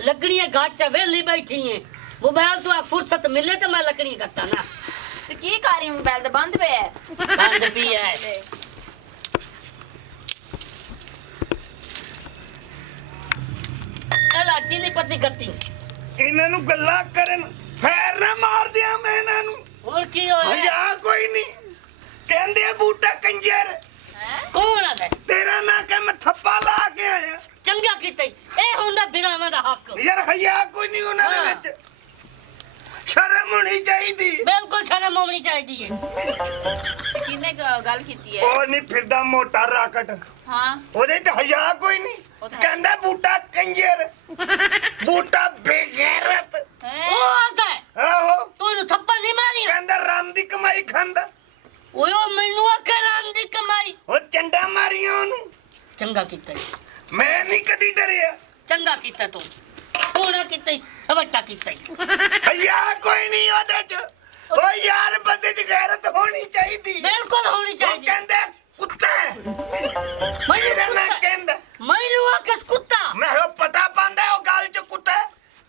लकड़ियाँ घाट च वेली बैठी हैं मोबाइल तो फुर्सत मिले तो मैं लकड़ी कट्टा ना ਤੇ ਕੀ ਕਰ ਰਹੀ ਮੋਬਾਈਲ ਤੇ ਬੰਦ ਪਿਆ ਹੈ बंद भी है इलाची नहीं पत्ती गत्ती ਇਹਨਾਂ ਨੂੰ ਗੱਲਾਂ ਕਰਨ ਫੇਰ ਨਾ ਮਾਰ ਦਿਆਂ ਮੈਂ ਇਹਨਾਂ ਨੂੰ और की होया ਹਯਾ ਕੋਈ ਨਹੀਂ ਕਹਿੰਦੇ ਆ ਬੂਟਾ ਕੰਜਰ कौन है बे? ਤੇਰਾ ਨਾਂ ਕਿ ਮੈਂ ਥੱਪਾ ਲਾ ਕੇ ਆਇਆ चंगा कीता ए हुंदा बिरावां दा हक ਯਾਰ ਹਯਾ ਕੋਈ ਨਹੀਂ ਉਹਨਾਂ ਦੇ ਵਿੱਚ ਸ਼ਰਮ ਹੋਣੀ ਚਾਹੀਦੀ बिल्कुल शर्म होनी चाहिए ਕਿੰਨੇ ਗੱਲ ਕੀਤੀ ਹੈ ਉਹ ਨਹੀਂ ਫਿਰਦਾ ਮੋਟਾ ਰਾਕਟ ਹਾਂ ਉਹਦੇ ਤੇ ਹਯਾ ਕੋਈ ਨਹੀਂ ਕਹਿੰਦਾ ਬੂਟਾ ਕੰਜਰ ਬੂਟਾ ਬੇਗੈਰਤ ਹੈ ओ आता है ਆਹੋ तू नु थप्पड़ नहीं मारी ਕਹਿੰਦਾ ਰਾਮ ਦੀ ਕਮਾਈ ਖਾਂਦਾ ओयो मैनू आखरान दी कमाई ਉਹ ਚੰਡਾ ਮਾਰੀਆਂ ਉਹਨੂੰ चंगा कीता ਮੈਂ ਨਹੀਂ ਕਦੀ ਡਰਿਆ चंगा कीता तू पूरा कीता सवट्टा कीता ਹਯਾ ਕੋਈ ਨਹੀਂ ਉਹਦੇ ਚ ਉਹ ਯਾਰ ਬੰਦੇ ਦੀ ਗੈਰਤ ਹੋਣੀ ਚਾਹੀਦੀ बिल्कुल होनी ਉਹ चाहिए ਕਹਿੰਦਾ ਕੁੱਤਾ मैनू ਇਹਦਾ ਮੈਂ कुत्ता ਕਹਿੰਦਾ मैनू आखस कुत्ता ਮੈਂ ਉਹ ਪਤਾ ਪਾਉਂਦਾ ਉਹ ਗੱਲ ਚ ਕੁੱਤਾ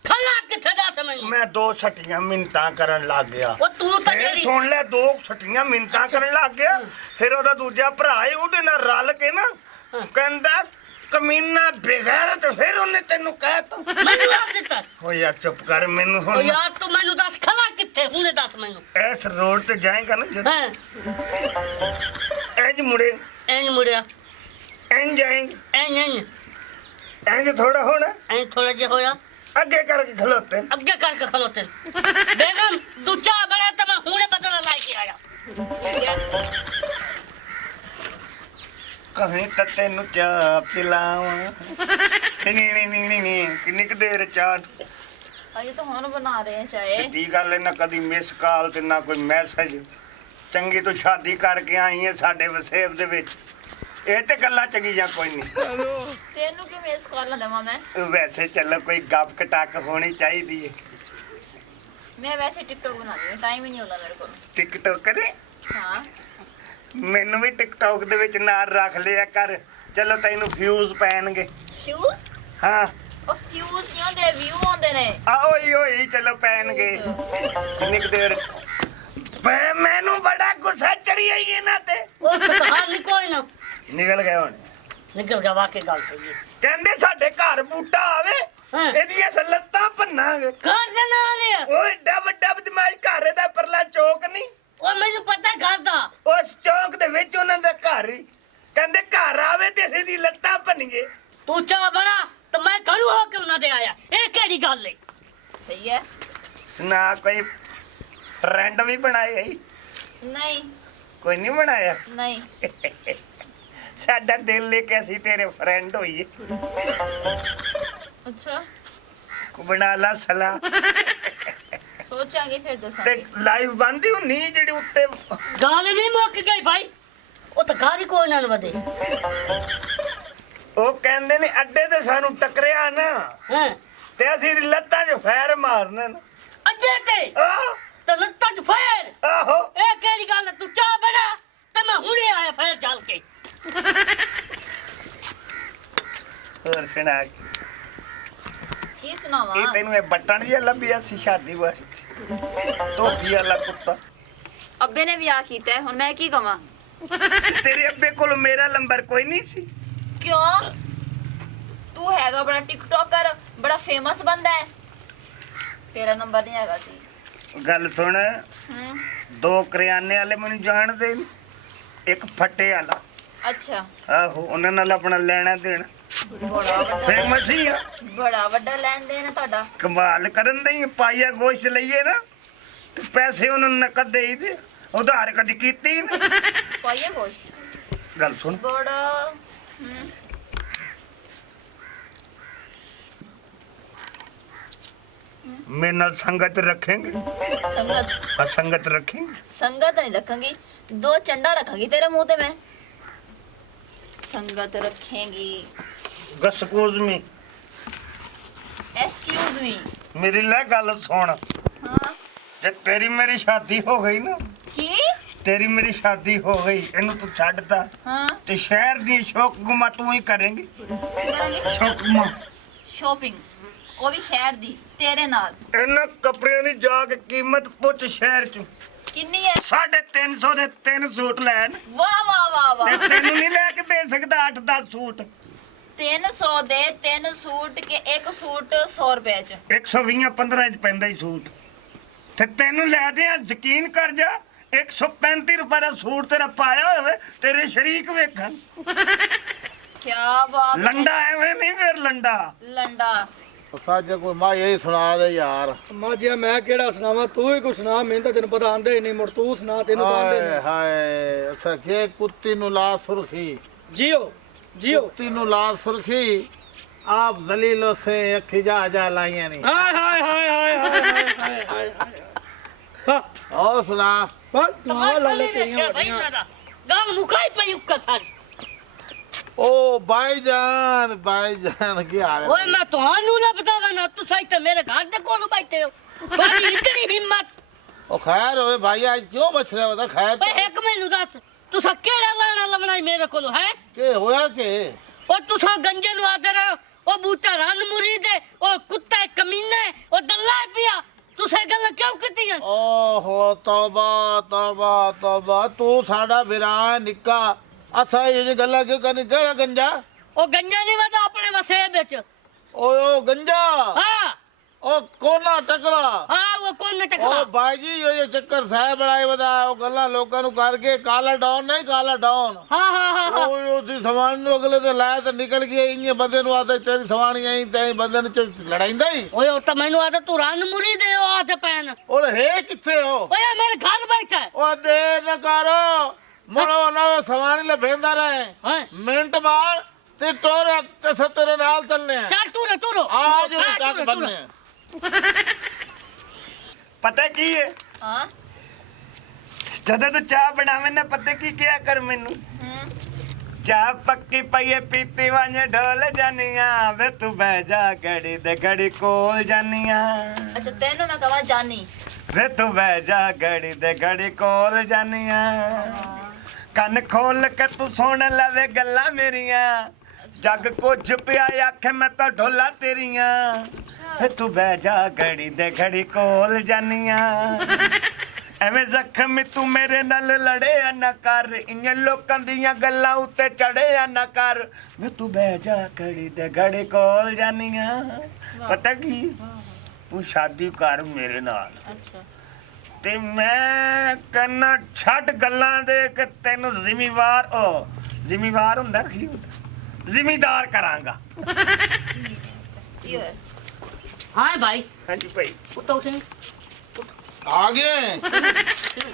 खला किथे दस मैनू ਮੈਂ ਦੋ ਛਟੀਆਂ ਮਿੰਤਾਂ ਕਰਨ ਲੱਗ ਗਿਆ ओ तू तो ਫਿਰ जेड़ी ਸੁਣ ਲੈ ਦੋ ਛਟੀਆਂ ਮਿੰਤਾਂ ਕਰਨ ਲੱਗ ਗਿਆ ਫਿਰ ਉਹਦਾ ਦੂਜਾ ਭਰਾ ਏ ਉਹਦੇ ਨਾਲ ਰਲ ਕੇ ਨਾ ਕਹਿੰਦਾ ਕਮੀਨਾ ਬੇਗੈਰਤ ਫਿਰ ਉਹਨੇ ਤੈਨੂੰ ਕਹਿਤਾ मैनू आख दिता ਓ ਯਾਰ ਚੁੱਪ ਕਰ ਮੈਨੂੰ ओ ਹੁਣ यार तू मैनू दस खला किथे हुने दस मैनू ਇਸ ਰੋਡ ਤੇ ਜਾਏਗਾ ਨਾ ਜਦ हैं ਇੰਜ ਮੁੜੇ एन मुड़िया ਇੰਜ ਜਾਏਂਗੇ एन एन ਇੰਜ ਥੋੜਾ ਹੋਣਾ एन थोड़ा जे होया ਅੱਗੇ ਕਰਕੇ ਖਲੋਤੇ अगे करके खलोते बेगम तू चाह बना तो मैं हुने बदल ला के आया ਕਹੀਂ ਤਾਂ ਤੈਨੂੰ ਚਾਹ ਪਿਲਾਵਾਂ ਨਹੀਂ ਕਿੰਨੀ ਕੁ ਦੇਰ ਚਾਹ ਅਜੇ ਤਾਂ ਹੁਣ ਬਣਾ ਰਹੇ ਆ ਚਾਹੇ ਕੀ ਗੱਲ ਹੈ ਨਾ ਕਦੀ ਮਿਸ ਕਾਲ ਤੇ ਨਾ ਕੋਈ ਮੈਸੇਜ ਚੰਗੀ ਤੂੰ ਸ਼ਾਦੀ ਕਰਕੇ ਆਈ ਹੈ ਸਾਡੇ ਵਸੇਬ ਦੇ ਵਿੱਚ ਇਹ ਤੇ ਗੱਲਾਂ ਚੰਗੀਆਂ ਕੋਈ ਨਹੀਂ ਤੈਨੂੰ ਕਿਵੇਂ ਇਸ ਕਾਲ ਦੇਵਾਂ ਮੈਂ ਵੈਸੇ ਚੱਲ ਕੋਈ ਗੱਪ ਕਟਾਕ ਹੋਣੀ ਚਾਹੀਦੀ ਹੈ ਮੈਂ ਵੈਸੇ ਟਿਕਟੋਕ ਬਣਾ ਰਹੀ ਹਾਂ ਟਾਈਮ ਹੀ ਨਹੀਂ ਹੁੰਦਾ ਮੇਰੇ ਕੋਲ ਟਿਕਟੋਕ ਕਰੇ ਹਾਂ ਮੈਨੂੰ ਵੀ ਟਿਕਟੋਕ ਦੇ ਵਿੱਚ ਨਾਲ ਰੱਖ ਲਿਆ ਕਰ ਚਲੋ ਤੈਨੂੰ ਫਿਊਜ਼ ਪੈਣਗੇ ਸ਼ੂਜ਼ ਹਾਂ ਉਹ ਫਿਊਜ਼ ਨਹੀਂ ਹੁੰਦੇ ਵਿਊ ਹੁੰਦੇ ਨੇ ਓਏ ਓਏ ਚਲੋ ਪੈਣਗੇ ਕਿੰਨੀ ਕੁ ਦੇਰ ਵੇ ਮੈਨੂੰ ਬੜਾ ਗੁੱਸਾ ਚੜੀ ਆਈ ਇਹਨਾਂ ਤੇ ओ तो कहा नहीं कोई ना ਨਿਕਲ ਗਿਆ ਹੁਣ निकल गया वाकई गल सही है ਕਹਿੰਦੇ ਸਾਡੇ ਘਰ ਬੂਟਾ ਆਵੇ ਹਾਂ। ਇਹਦੀਆਂ ਸੱਲਤਾਂ ਭੰਨਾਂਗੇ घर दे ना लिया ਓਏ ਡੱਬ ਡੱਬ ਦਿਮਾਗ ਘਰ ਦਾ ਪਰਲਾ ਚੌਕ ਨਹੀਂ ओ मैनू पता है घर दा ਉਸ ਚੌਕ ਦੇ ਵਿੱਚ ਉਹਨਾਂ ਦਾ ਘਰ ਹੀ ਕਹਿੰਦੇ ਘਰ ਆਵੇ ਤੇ ਅਸੀਂ ਦੀ ਲੱਤਾਂ ਭੰਨੀਏ तू चाह बना तो मैं घरू होके उन्हां दे आया ए केड़ी गल है ਸਹੀ ਹੈ ਸੁਣਾ ਕੋਈ ਫਰੈਂਡ ਵੀ ਬਣਾਇਆ ਹੀ ਨਹੀਂ ਕੋਈ ਨਹੀਂ ਬਣਾਇਆ ਨਹੀਂ ਸਾਡਾ ਦਿਲ ਲੈ ਕੇ ਅਸੀਂ ਤੇਰੇ ਫਰੈਂਡ ਹੋਈਏ ਅੱਛਾ ਕੋ ਬਣਾ ਲਾ ਸਲਾ ਸੋਚਾਂਗੇ ਫਿਰ ਤੇ ਦੱਸਾਂਗੇ ਲਾਈਵ ਬੰਦੀ ਹੁੰਨੀ ਜਿਹੜੀ ਉੱਤੇ गल नहीं मुक गई भाई ओ तो घर ही कोई ना वदे ਉਹ ਕਹਿੰਦੇ ਨੇ ਅੱਡੇ ਤੇ ਸਾਨੂੰ ਟਕਰਿਆ ਨਾ हैं ਤੇ ਅਸੀਂ ਦੀ ਲੱਤਾਂ 'ਚ ਫੈਰ ਮਾਰਨੇ ਨੇ अजे ते ਆਹ, तो लत्ता च फेर ਆਹੋ ए केड़ी गल है? तू चाह बना तो मैं हुने आया फेर चल के ਹੋਰ ਸੁਣਾ ਕੀ ਸੁਣਾਵਾਂ ਇਹ ਤੈਨੂੰ ਇਹ ਬਟਨ ਜਿਹਾ ਲੱਭਿਆ ਸੀ ਸ਼ਾਦੀ ਵਾਸਤੇ ਧੋਬੀ ਵਾਲਾ ਕੁੱਤਾ ਅੱਬੇ ਨੇ ਵਿਆਹ ਕੀਤਾ ਹੈ, ਹੁਣ ਮੈਂ ਕੀ ਕਵਾਂ ਤੇਰੇ ਅੱਬੇ ਕੋਲ ਮੇਰਾ ਨੰਬਰ ਕੋਈ ਨਹੀਂ ਸੀ ਕਿਉਂ ਤੂੰ ਹੈਗਾ ਬੜਾ ਟਿਕਟੋਕਰ ਬੜਾ ਫੇਮਸ ਬੰਦਾ ਹੈ ਤੇਰਾ ਨੰਬਰ ਨਹੀਂ ਹੈਗਾ ਸੀ ਗੱਲ ਸੁਣ ਹੂੰ ਦੋ ਕਰਿਆਨੇ ਵਾਲੇ ਮੈਨੂੰ ਜਾਣਦੇ ਨੇ ਇੱਕ ਫੱਟੇ ਵਾਲਾ ਅੱਛਾ ਆਹੋ ਉਹਨਾਂ ਨਾਲ ਆਪਣਾ ਲੈਣਾ ਦੇਣਾ ਬੜਾ ਵੱਡਾ ਫੇਮਸ ਹੀ ਆ ਬੜਾ ਵੱਡਾ ਲੈਣ ਦੇਣ ਹੈ ਤੁਹਾਡਾ ਕਮਾਲ ਕਰਨ ਦੇ ਪਾਈਆ ਗੋਸ਼ਤ ਲਈਏ ਨਾ ਤੇ ਪੈਸੇ ਉਹਨਾਂ ਨੂੰ ਨਕਦ ਦੇਈ ਦੇ ਉਧਾਰ ਕਦੀ ਕੀਤੀ ਨੀ। ਪਾਈਏ ਗੋਸ਼ਤ ਗੱਲ ਸੁਣ ਬੜਾ ਹੂੰ ਮੇਰੇ ਨਾਲ ਸੰਗਤ ਰੱਖेंगे ਸੰਗਤ ਸੰਗਤ ਰੱਖेंगे ਸੰਗਤ ਨਹੀਂ ਰੱਖਾਂਗੀ ਦੋ ਚੰਡਾ ਰੱਖਾਂਗੀ ਤੇਰੇ ਮੂੰਹ ਤੇ ਮੈਂ ਸੰਗਤ ਰੱਖੇਂਗੀ ਐਕਸਕਿਊਜ਼ ਮੀ ਐਕਸਕਿਊਜ਼ ਮੀ ਮੇਰੀ ਲੈ ਗੱਲ ਸੁਣ ਹਾਂ ਜੇ ਤੇਰੀ ਮੇਰੀ ਸ਼ਾਦੀ ਹੋ ਗਈ ਨਾ ਕੀ ਤੇਰੀ ਮੇਰੀ ਸ਼ਾਦੀ ਹੋ ਗਈ ਇਹਨੂੰ ਤੂੰ ਛੱਡਤਾ ਹਾਂ ਤੇ ਸ਼ਹਿਰ ਦੀ ਸ਼ੌਕ ਗੁਮਾ ਤੂੰ ਹੀ ਕਰੇਂਗੀ ਕਰਾਂਗੇ ਸ਼ੌਕ ਗੁਮਾ ਸ਼ਾਪਿੰਗ ਉਹ ਵੀ ਸ਼ਹਿਰ ਦੀ ਤੇਰੇ ਨਾਲ। ਇਹਨਾਂ ਕੱਪੜਿਆਂ ਦੀ ਜਾ ਕੇ ਕੀਮਤ ਪੁੱਛ ਸ਼ਹਿਰ ਚ। ਕਿੰਨੀ ਹੈ? 350 ਦੇ 3 ਸੂਟ ਲੈਣ। ਵਾਹ ਵਾਹ ਵਾਹ ਵਾਹ। ਤੇ ਤੈਨੂੰ ਨਹੀਂ ਲੈ ਕੇ ਦੇ ਸਕਦਾ 8-10 ਸੂਟ। 300 ਦੇ 3 ਸੂਟ ਕੇ ਇੱਕ ਸੂਟ 100 ਰੁਪਏ ਚ। 120-15 ਚ ਪੈਂਦਾ ਹੀ ਸੂਟ। ਤੇ ਤੈਨੂੰ ਲੈ ਦੇ ਯਕੀਨ ਕਰ ਜਾ 135 ਰੁਪਏ ਦਾ ਸੂਟ ਤੇਰਾ ਪਾਇਆ ਹੋਵੇ ਤੇਰੇ ਸ਼ਰੀਕ ਵੇਖਣ। ਕੀ ਬਾਤ ਹੈ। ਲੰਡਾ ਐਵੇਂ ਨਹੀਂ ਫਿਰ ਲੰਡਾ। ਲੰਡਾ। ਸੱਚ ਕੋਈ ਮਾਂ ਇਹ ਸੁਣਾ ਦੇ ਯਾਰ। ਮਾਜਿਆ ਮੈਂ ਕਿਹੜਾ ਸੁਣਾਵਾਂ, ਤੂੰ ਹੀ ਕੁਛ ਸੁਣਾ। ਮੈਨੂੰ ਤਾਂ ਤੈਨੂੰ ਪਤਾ ਆਂਦੇ ਹੀ ਨਹੀਂ, ਮੁੜ ਤੂੰ ਸੁਣਾ, ਤੈਨੂੰ ਤਾਂ ਆਂਦੇ ਹਾਏ ਨਹੀਂ। ਹਾਏ ਸਖੇ ਕੁੱਤੀ ਨੂੰ ਲਾ ਸੁਰਖੀ, ਜੀਓ ਜੀਓ। ਕੁੱਤੀ ਨੂੰ ਲਾ ਸੁਰਖੀ, ਆਪ ਜ਼ਲੀਲੋं से अखी जा जा लाइया नहीं। ਹਾਏ ਹਾਏ ਹਾਏ ਹਾਏ ਹਾਏ ਹਾਏ ਹਾਏ ਹਾਏ। ਹਾਂ और सुना। ਬਸ ਤੂੰ ਆ ਲੈ ਲੈ ਤਮਾਸ਼ਾ ਤੇਰੀਆਂ ਵੇਖਿਆ ਬਈ ਵੱਡੀਆਂ। ਇਹਨਾਂ ਦਾ ਗੱਲ ਮੁਕਾਈ ਪਈ ਉੱਕਾ ਸਾਰੀ। ओ भाईजान ਕੀ ਹਾਲ ਹੈ? ਓਏ ਮੈਂ ਤੁਹਾਨੂੰ ਨਾ ਬਤਾਵਾਂ ਨਾ ਤੁਸੀਂ ਇੱਥੇ ਮੇਰੇ ਘਰ ਦੇ ਕੋਲ ਬੈਠੇ ਹੋ। ਤੁਹਾਡੀ ਇਤਨੀ ਹਿੰਮਤ। ओ खैर होए भाई आज क्यों मछले बता खैर ਓਏ ਇੱਕ ਮੈਨੂੰ ਦੱਸ ਤੁਸੀਂ ਕਿਹੜਾ ਲਾਣਾ ਲਵਣਾ ਮੇਰੇ ਕੋਲ ਹੈ? के होया के? ਉਹ ਤੁਸੀਂ ਗੰਜੇ ਨੂੰ ਆਦੇ ਰਹੋ। ਉਹ ਬੂਟਾ ਰਨ ਮੁਰੀਦ ਹੈ, ਉਹ ਕੁੱਤਾ ਕਮੀਨਾ ਹੈ, ਉਹ ਦੱਲਾ ਪਿਆ। ਤੁਸੀਂ ਗੱਲਾਂ ਕਿਉਂ ਕੀਤੀਆਂ? ओहो तौबा तौबा तौबा तू साडा विरा निक्का असा ये गल्ला क्यों करनी? केड़ा गंजा? ਉਹ ਗੰਜਾ ਨਹੀਂ ਵਦਾ ਆਪਣੇ ਵਸੇਬ ਵਿੱਚ। ओ गंजा ਹਾਂ ओ कोना टकला। ਹਾਂ ਉਹ ਕੋਨ ओ ਟਕਲਾ। भाई जी ये चक्कर साहब बड़ाए बता ओ गल्ला लोकां नु करके काला डाउन नहीं काला डाउन। ਹਾਂ ਹਾਂ ਹਾਂ ਹਾਂ। ओए ओदी सवान नु अगले ते लाया ते निकल गया इने बंदे नु आते तेरी सवानी आई ते बंदे नु लड़ाईंदा ही। ਓਏ ਉਹ ਤਾਂ ਮੈਨੂੰ ਆਦਾ ਤੂੰ ਰਨ ਮੁਰੀਦ ਹੈ ਉਹ ਆਦੇ ਪੈਨ। और है किथे हो? ਓਏ ਮੇਰੇ ਘਰ ਬੈਠਾ ਹੈ। ओ देर न करो मरो ना सवानी ले भेंदा रहे ਹਾਂ मिनट मार ते टोर ते सतरे नाल चलने हैं। ਚੱਲ ਤੂੰ ਤੂੰ आज तक बनने हैं। ਪਤਾ ਕੀ ਹੈ ਹਾਂ। ਜਦੋਂ ਤੂੰ ਚਾਹ ਬਣਾਵੇਂ ਨਾ ਪਤਾ ਕੀ ਕਿਹਾ ਕਰ ਮੈਨੂੰ। ਚਾਹ ਪੱਕੀ ਪਈਏ ਪੀਤੀ ਵਾਂਝੇ ਢੋਲ ਜਾਨੀਆਂ ਵੇ ਤੂੰ ਬਹਿ ਜਾ ਘੜੀ ਦੇ ਘੜੀ ਕੋਲ ਜਾਨੀਆਂ ਅੱਛਾ ਤੈਨੂੰ ਮੈਂ ਕਹਾਂ ਜਾਨੀ। ਵੇ ਤੂੰ ਬਹਿ ਜਾ ਘੜੀ ਦੇ ਘੜੀ ਕੋਲ ਜਾਨੀਆਂ ਕੰਨ ਖੋਲ ਕੇ ਤੂੰ ਸੁਣ ਲਵੇ ਗੱਲਾਂ ਮੇਰੀਆਂ ਜੱਗ ਕੁਝ ਪਿਆ ਆਖੇ ਮੈਂ ਤਾਂ ਢੋਲਾ ਤੇਰੀਆਂ ਵੇ ਤੂੰ ਬਹਿ ਜਾ ਘੜੀ ਦੇ ਘੜੀ ਕੋਲ ਜਾਨੀਆਂ ਐਵੇਂ ਜ਼ਖਮ ਤੂੰ ਮੇਰੇ ਨਾਲ ਲੜਿਆ ਨਾ ਕਰ ਇੰਨੇ ਲੋਕਾਂ ਦੀਆਂ ਗੱਲਾਂ ਉੱਤੇ ਚੜਿਆ ਨਾ ਕਰ ਵੇ ਤੂੰ ਬਹਿ ਜਾ ਘੜੀ ਦੇ ਘੜੀ ਕੋਲ ਜਾਨੀਆਂ ਪਤਾ ਕੀ ਤੂੰ ਸ਼ਾਦੀ ਕਰ ਮੇਰੇ ਨਾਲ ਅੱਛਾ ਤੇ ਮੈਂ ਕਹਿੰਨਾ ਛੱਡ ਗੱਲਾਂ ਦੇ ਕਿ ਤੈਨੂੰ ਜ਼ਿੰਮੇਵਾਰ ਹੁੰਦਾ ਕੀ ਹੁੰਦਾ ਜ਼ਿਮੀਦਾਰ ਕਰਾਂਗਾ ਕੀ ਹੋਇਆ? ਹਾਂ ਭਾਈ ਹਾਂਜੀ ਭਾਈ ਉੱਤੋਂ ਉਠੇ आ गए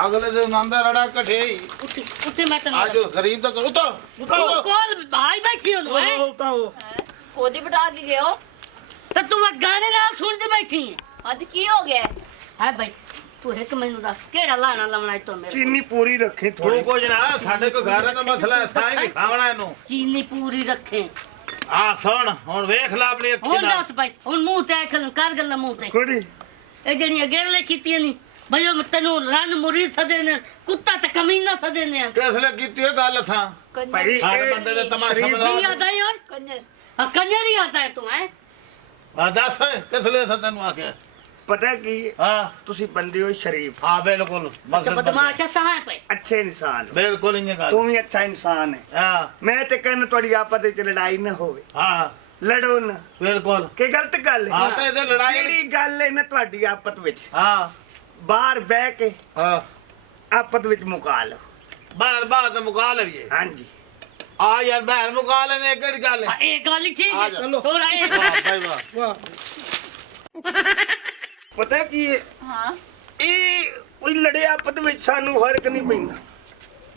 अगले दिन नंदा रड़ा कठे ਉੱਠ ਉੱਠ ਮੈਂ ਤੈਨੂੰ आज गरीब तक उतो ਉਹ ਕੋਲ ਭਾਈ ਬੈਠੀ ਹੋ ਹੈ ਖੋਦੀ ਬਟਾ ਕੇ ਗਏ ਹੋ? ਤੇ ਤੂੰ ਉਹ ਗਾਣੇ ਨਾਲ ਸੁਣਦੀ ਬੈਠੀ ਹੈ। ਅੱਜ ਕੀ ਹੋ ਗਿਆ? ਹੈ ਭਾਈ ਤੂੰ ਇੱਕ ਮੈਨੂੰ ਦੱਸ ਕਿਹੜਾ ਲਾਣਾ ਲਵਣਾ ਤੋਂ ਮੇਰੇ ਚੀਨੀ ਪੂਰੀ ਰੱਖੀ तू ਥੋੜੀ कुछ ना साडे को घर का मसला है साई नहीं खावना इनु ਚੀਨੀ ਪੂਰੀ ਰੱਖੇ। आ सुन हुन देख ला अपनी अखी ਹੁਣ ना ਦੱਸ ਭਾਈ ਹੁਣ ਮੂੰਹ ਤੇ ਕਰ ਗੱਲਾਂ ਮੂੰਹ ਤੇ ਕੁੜੀ ਇਹ ਜਿਹੜੀਆਂ ਗੇਰਲੇ ਕੀਤੀਆਂ ਨਹੀਂ ਭਈ ਉਹ ਤੈਨੂੰ ਰਨ ਮੁਰੀ ਸਦੇ ਨੇ ਕੁੱਤਾ ਤੇ ਕਮੀਨਾ ਸਦੇ ਨੇ किसले कीती है गल सा ਕੰਜਰ। ਭਾਈ हर ਇਹ बंदे दे तमाशा शरीफ बना ਕੀ आता है और ਕੰਜਰ। कंजर ही आता है तू है हां दस किसले सा तेनु आके ਪਤਾ ਕੀ हां ਤੁਸੀਂ ਬੰਦੇ ਹੋ ਸ਼ਰੀਫ हां बिल्कुल तो बदमाश है सहाय पे ਅੱਛੇ ਇਨਸਾਨ ਹੋ। बिल्कुल इंज गल ਤੂੰ ਵੀ ਅੱਛਾ ਇਨਸਾਨ ਹੈ हां ਮੈਂ ਤੇ ਕਹਿੰਦਾ ਤੁਹਾਡੀ ਆਪਸ ਵਿੱਚ ਲੜਾਈ ਨਾ ਹੋਵੇ हां ਲੜੋ ਨਾ बिल्कुल ਕੀ ਗਲਤ ਗੱਲ हां ਹੈ ते इधर लड़ाई ਜਿਹੜੀ ਗੱਲ ਹੈ ਨਾ ਤੁਹਾਡੀ ਆਪਸ ਵਿੱਚ हां ਬਾਹਰ ਬਹਿ ਕੇ हां ਆਪਸ ਵਿੱਚ ਮੁਕਾ ਲਓ बाहर बाहर से मुका लविए ਹਾਂਜੀ आ यार बाहर मुका लेने केड़ी गल है एक गाली ठीक आ है जा। चलो। थोड़ा एक वाह भाई वाह ਵਾਹ ਪਤਾ ਕੀ ਹੈ ਹਾਂ। ਇਹ ਕੋਈ ਲੜੇ ਆਪਸ ਵਿੱਚ ਸਾਨੂੰ ਫਰਕ ਨਹੀਂ ਪੈਂਦਾ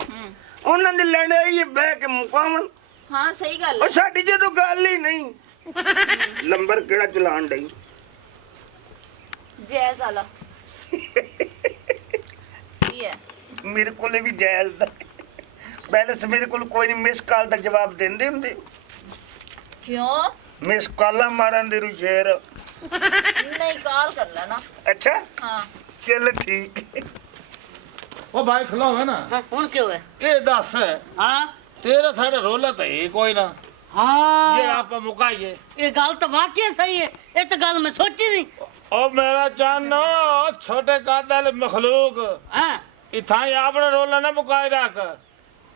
ਹੂੰ। ਉਹਨਾਂ ਦੀ ਲੜਾਈ ਹੈ ਬਹਿ ਕੇ ਮੁਕਾਵਣ ਹਾਂ ਸਹੀ ਗੱਲ ਉਹ ਹੈ। ਸਾਡੀ ਜਦੋਂ ਗੱਲ ਹੀ ਨਹੀਂ ਲੰਬਰ ਕਿਹੜਾ ਚਲਾਣ ਡਈ ਜੈਜ਼ ਵਾਲਾ ਕੀ ਹੈ? ਮੇਰੇ ਕੋਲੇ ਵੀ ਜਾਇਜ਼ ਦਾ ਬੈਲੈਂਸ ਮੇਰੇ ਕੋਲ ਕੋਈ ਨਹੀਂ ਮਿਸ ਕਾਲ ਦਾ ਜਵਾਬ ਦਿੰਦੇ ਹੁੰਦੇ ਕਿਉਂ? ਮਿਸ ਕਾਲਾਂ ਮਾਰਨ ਦੇ ਰੂ ਸ਼ੇਰ ਨਹੀਂ ਕਾਲ ਕਰ ਲੈਣਾ। ਅੱਛਾ ਹਾਂ। ਚੱਲ ਠੀਕ ਹੈ। ओ भाई खलो है ना हाँ, हुन क्यों है ये दस है हाँ तेरा साढ़े रोला तो है कोई ना ਹਾਂ ਜਿਹੜਾ ਆਪਾਂ ਮੁਕਾਈਏ। ਇਹ ਗੱਲ ਤਾਂ ਵਾਕਿਆ ਸਹੀ ਹੈ ਇਹ ਤਾਂ ਗੱਲ ਮੈਂ ਸੋਚੀ ਨਹੀਂ ਉਹ ਮੇਰਾ ਚੰਨ ਛੋਟੇ ਕੱਦ ਵਾਲੇ ਮਖਲੂਕ ਹਾਂ ਇਥਾਂ ਹੀ ਆਪਣਾ ਰੋਲਾ ਨਾ ਮੁਕਾਈ ਰੱਖ,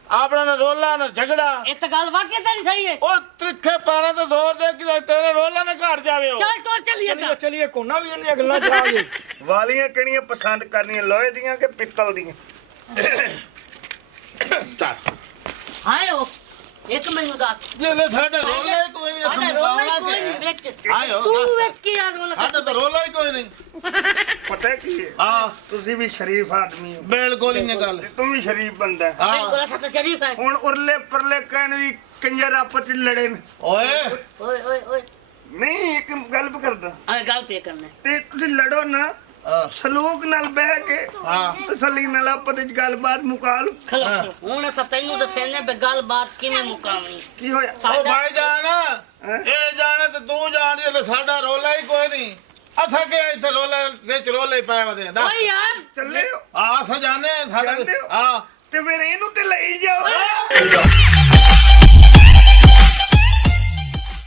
ਆਪਣਾ ਨਾ ਰੋਲਾ ਨਾ ਝਗੜਾ। ਇਹ ਤਾਂ ਗੱਲ ਵਾਕਿਆ ਤੇਰੀ ਸਹੀ ਹੈ ਉਹ ਤ੍ਰਿਖੇ ਪੈਰਾਂ ਤੇ ਜ਼ੋਰ ਦੇ ਕਿ ਤੇਰੇ ਰੋਲਾ ਨਾ ਘਰ ਜਾਵੇ ਉਹ। ਚੱਲ ਤੋਰ ਚੱਲੀਏ ਚਲੀਏ ਚਲੀਏ ਕੋਨਾ ਵੀ ਇਹਨੀਆਂ ਗੱਲਾਂ ਚ ਆ ਗਏ। ਵਾਲੀਆਂ ਕਿਹੜੀਆਂ ਪਸੰਦ ਕਰਨੀਆਂ, ਲੋਹੇ ਦੀਆਂ ਕਿ ਪਿੱਤਲ ਦੀਆਂ? ਚੱਲ ਹਾਏ ਉਹ ਇੱਕ ਮੈਨੂੰ ਦੱਸ ਜਿਹੜੇ ਸਾਡੇ ਰੋਲਾ ਹੀ ਕੋਈ ਨਹੀਂ, ਸਾਡਾ ਰੋਲਾ ਹੀ ਕੋਈ ਨਹੀਂ ਸਮਝਾਉਣਾ ਵਿੱਚ ਆਇਓ ਤੂੰ ਦੱਸ। ਵਿੱਚ ਕੀ ਆ ਰੋਲਾ ਸਾਡਾ ਤਾਂ ਰੋਲਾ ਹੀ ਕੋਈ ਨਹੀਂ। ਪਤਾ ਕੀ ਹੈ, ਹਾਂ ਤੁਸੀਂ ਵੀ ਸ਼ਰੀਫ ਆਦਮੀ ਹੋ ਬਿਲਕੁਲ ਹੀ ਨਹੀਂ ਗੱਲ। ਤੇ ਤੂੰ ਵੀ ਸ਼ਰੀਫ ਬੰਦਾ ਹੈ। ਹਾਂ ਬਿਲਕੁਲ ਸਤ ਸ਼ਰੀਫ ਹੈ ਹੁਣ ਉਰਲੇ ਪਰਲੇ ਕਹਿਣ ਵੀ ਕੰਜਰ ਆਪਸ ਚ ਲੜੇ ਨੇ। ਓਏ ਓਏ ਓਏ ਓਏ ਨਹੀਂ ਇੱਕ ਗੱਲ ਵੀ ਕਰਦਾ, ਆ ਗੱਲ ਪੇ ਕਰਨਾ ਤੇ ਤੁਸੀਂ ਲੜੋ ਨਾ, ਹਾਂ ਸਲੂਕ ਨਾਲ ਬਹਿ ਕੇ ਹਾਂ ਤਸੱਲੀ ਨਾਲ ਆਪਸ ਵਿੱਚ ਗੱਲਬਾਤ ਮੁਕਾ ਲਓ। ਖਲੋ ਹੁਣ ਅਸਾਂ ਤੈਨੂੰ ਦੱਸਣੇ ਵੀ ਗੱਲਬਾਤ ਕਿਵੇਂ ਮੁਕਾਵਣੀ ਕੀ ਹੋਇਆ? ਉਹ ਭਾਈ ਜਾਨ ਇਹ ਜਾਣੇ ਤੇ ਤੂੰ ਜਾਣ ਜੇ ਸਾਡਾ ਰੋਲਾ ਹੀ ਕੋਈ ਨਹੀਂ। ਅਸਾਂ ਕਿ ਇੱਥੇ ਰੋਲੇ ਵਿੱਚ ਰੋਲੇ ਪਏ ਵਦੇ ਦੱਸ। ਓਏ ਯਾਰ ਚੱਲੇ ਹੋ ਆ ਅਸਾਂ ਜਾਣੇ ਸਾਡਾ ਜਾਂਦੇ ਹੋ? ਹਾਂ ਤੇ ਫਿਰ ਇਹਨੂੰ ਤੇ ਲਈ ਜਾਓ।